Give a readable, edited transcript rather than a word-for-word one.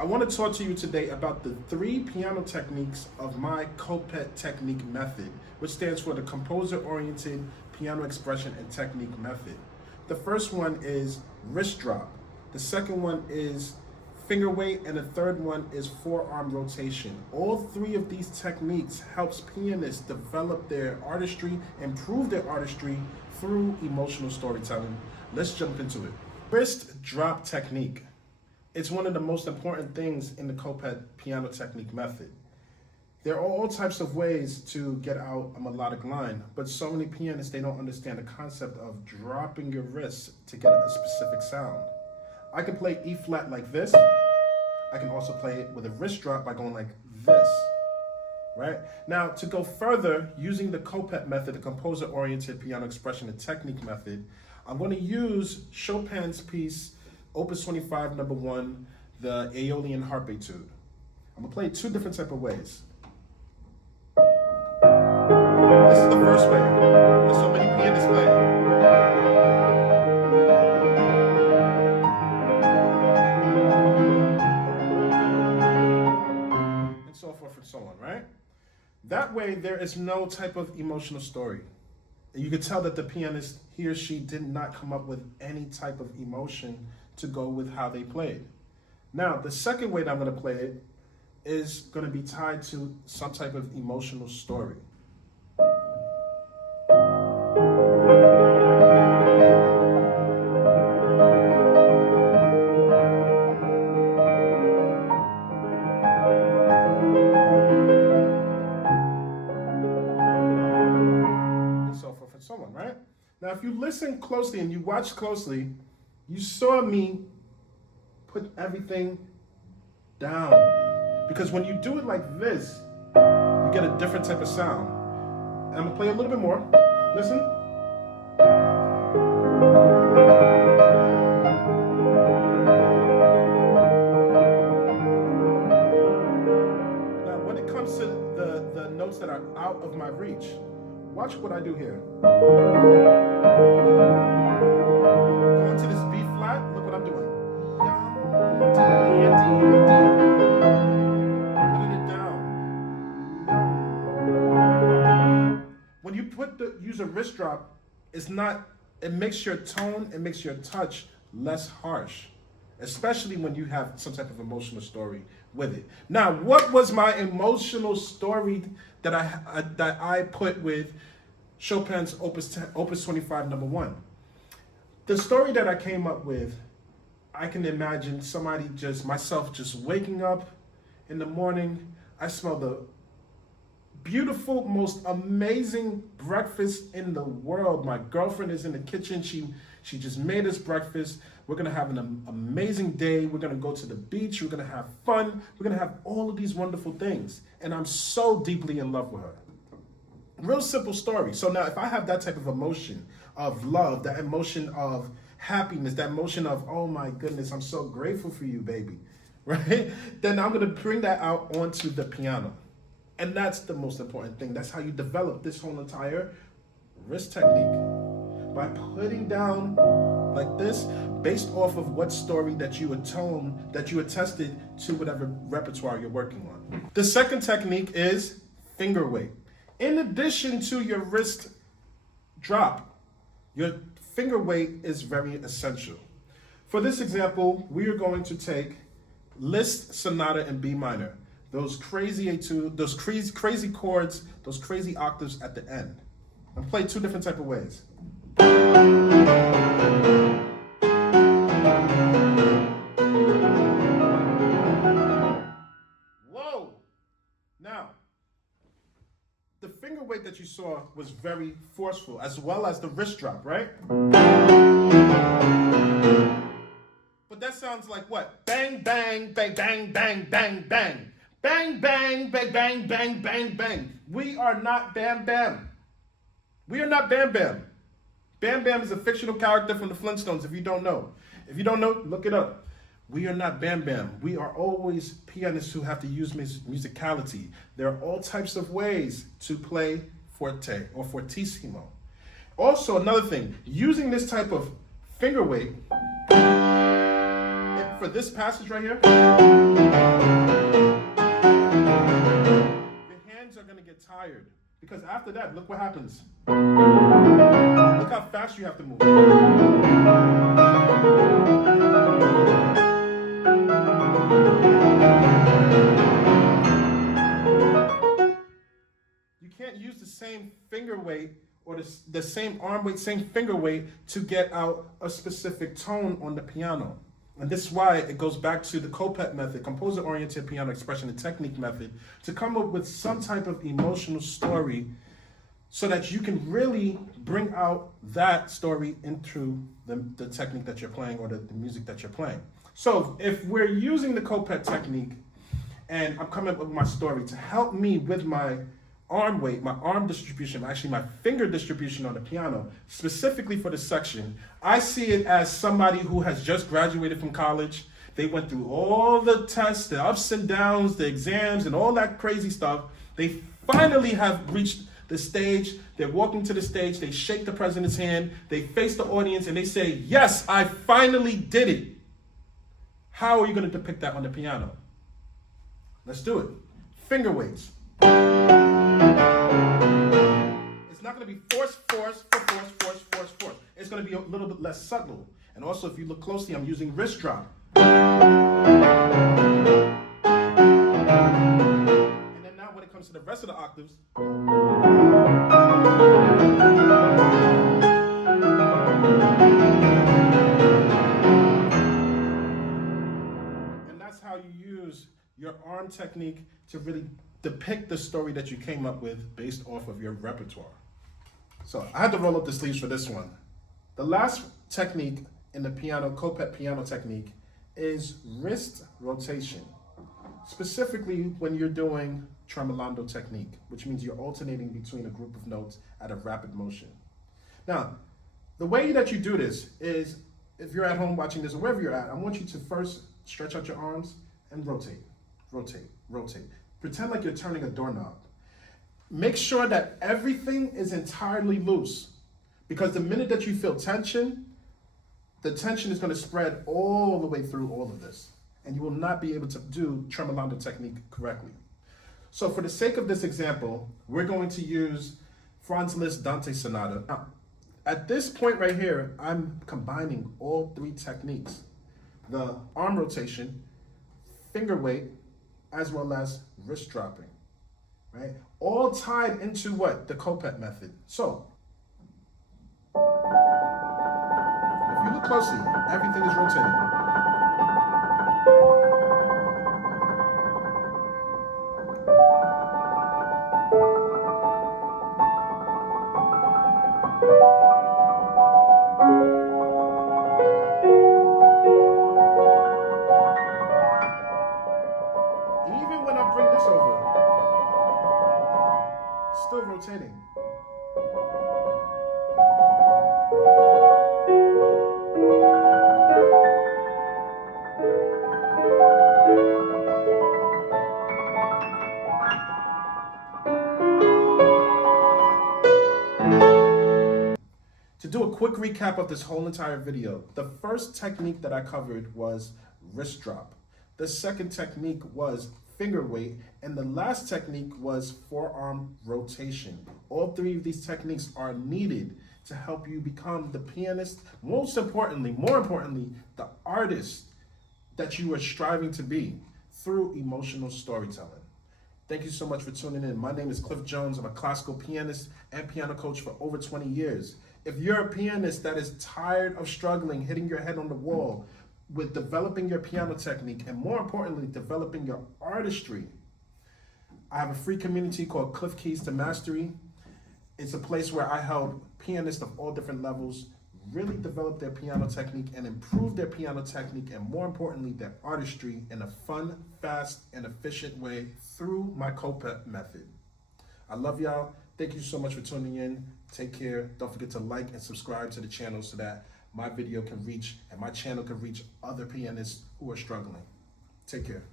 I want to talk to you today about the 3 piano techniques of my COPET technique method, which stands for the composer-oriented piano expression and technique method. The first one is wrist drop. The second one is finger weight, and the third one is forearm rotation. All 3 of these techniques helps pianists develop their artistry, improve their artistry through emotional storytelling. Let's jump into it. Wrist drop technique. It's one of the most important things in the COPET piano technique method. There are all types of ways to get out a melodic line, but so many pianists, they don't understand the concept of dropping your wrists to get a specific sound. I can play E flat like this. I can also play it with a wrist drop by going like this, right? Now, to go further, using the COPET method, the composer-oriented piano expression and technique method, I'm going to use Chopin's piece, Opus 25, number 1, the Aeolian Harp Etude. I'm going to play it 2 different type of ways. This is the first way that so many pianists play. And so forth and so on, right? That way, there is no type of emotional story. You could tell that the pianist, he or she, did not come up with any type of emotion to go with how they played. Now, the second way that I'm going to play it is going to be tied to some type of emotional story. And so forth and so on, right? Now, if you listen closely and you watch closely, you saw me put everything down. Because when you do it like this, you get a different type of sound. And I'm gonna play a little bit more. Listen. Now, when it comes to the notes that are out of my reach, watch what I do here. Going to this B flat, look what I'm doing. Putting it down. When you use a wrist drop, it makes your tone, it makes your touch less harsh, especially when you have some type of emotional story with it. Now, what was my emotional story that I put with Chopin's Opus 25, number 1? The story that I came up with, I can imagine myself just waking up in the morning. I smell the beautiful, most amazing breakfast in the world. My girlfriend is in the kitchen. She just made us breakfast. We're gonna have an amazing day. We're gonna go to the beach. We're gonna have fun. We're gonna have all of these wonderful things. And I'm so deeply in love with her. Real simple story. So now if I have that type of emotion of love, that emotion of happiness, that emotion of, oh my goodness, I'm so grateful for you, baby, right? Then I'm gonna bring that out onto the piano. And that's the most important thing. That's how you develop this whole entire wrist technique. By putting down like this, based off of what story that you attested to whatever repertoire you're working on. The second technique is finger weight. In addition to your wrist drop, your finger weight is very essential. For this example, we are going to take Liszt Sonata in B minor, those crazy etudes, those crazy chords, those crazy octaves at the end, and play 2 different type of ways. Whoa! Now, the finger weight that you saw was very forceful, as well as the wrist drop, right? But that sounds like what? Bang, bang, bang, bang, bang, bang, bang. Bang, bang, bang, bang, bang, bang, bang. We are not Bam Bam. We are not Bam Bam. Bam Bam is a fictional character from the Flintstones, if you don't know. If you don't know, look it up. We are not Bam Bam. We are always pianists who have to use musicality. There are all types of ways to play forte or fortissimo. Also, another thing, using this type of finger weight, it for this passage right here, your hands are gonna get tired. Because after that, look what happens. Look how fast you have to move. You can't use the same finger weight or the same arm weight, same finger weight to get out a specific tone on the piano. And this is why it goes back to the COPET method, composer-oriented piano expression and technique method, to come up with some type of emotional story so that you can really bring out that story into the technique that you're playing or the music that you're playing. So if we're using the COPET technique and I'm coming up with my story to help me with my arm weight, my arm distribution, actually my finger distribution on the piano, specifically for this section, I see it as somebody who has just graduated from college. They went through all the tests, the ups and downs, the exams, and all that crazy stuff. They finally have reached the stage. They're walking to the stage. They shake the president's hand. They face the audience and they say, "Yes, I finally did it." How are you going to depict that on the piano? Let's do it. Finger weights. It's not going to be force. It's going to be a little bit less subtle. And also, if you look closely, I'm using wrist drop. And then now when it comes to the rest of the octaves, and that's how you use your arm technique to really depict the story that you came up with based off of your repertoire. So I had to roll up the sleeves for this one. The last technique in the piano, COPET piano technique, is wrist rotation. Specifically when you're doing tremolando technique, which means you're alternating between a group of notes at a rapid motion. Now, the way that you do this is, if you're at home watching this or wherever you're at, I want you to first stretch out your arms and rotate. Pretend like you're turning a doorknob. Make sure that everything is entirely loose, because the minute that you feel tension, the tension is going to spread all the way through all of this, and you will not be able to do tremolando technique correctly. So for the sake of this example, we're going to use Franz Liszt Dante Sonata. Now, at this point right here, I'm combining all three techniques: the arm rotation, finger weight, as well as wrist dropping, right? All tied into what? The COPET method. So, if you look closely, everything is rotating. Even when I bring this over, still rotating. To do a quick recap of this whole entire video, the first technique that I covered was wrist drop. The second technique was finger weight, and the last technique was forearm rotation. All three of these techniques are needed to help you become the pianist, more importantly, the artist that you are striving to be through emotional storytelling. Thank you so much for tuning in. My name is Cliff Jones. I'm a classical pianist and piano coach for over 20 years. If you're a pianist that is tired of struggling, hitting your head on the wall with developing your piano technique, and more importantly, developing your artistry, I have a free community called Cliff Keys to Mastery. It's a place where I help pianists of all different levels really develop their piano technique and improve their piano technique, and more importantly, their artistry in a fun, fast, and efficient way through my COPET method. I love y'all. Thank you so much for tuning in. Take care. Don't forget to like and subscribe to the channel so that my video can reach and my channel can reach other pianists who are struggling. Take care.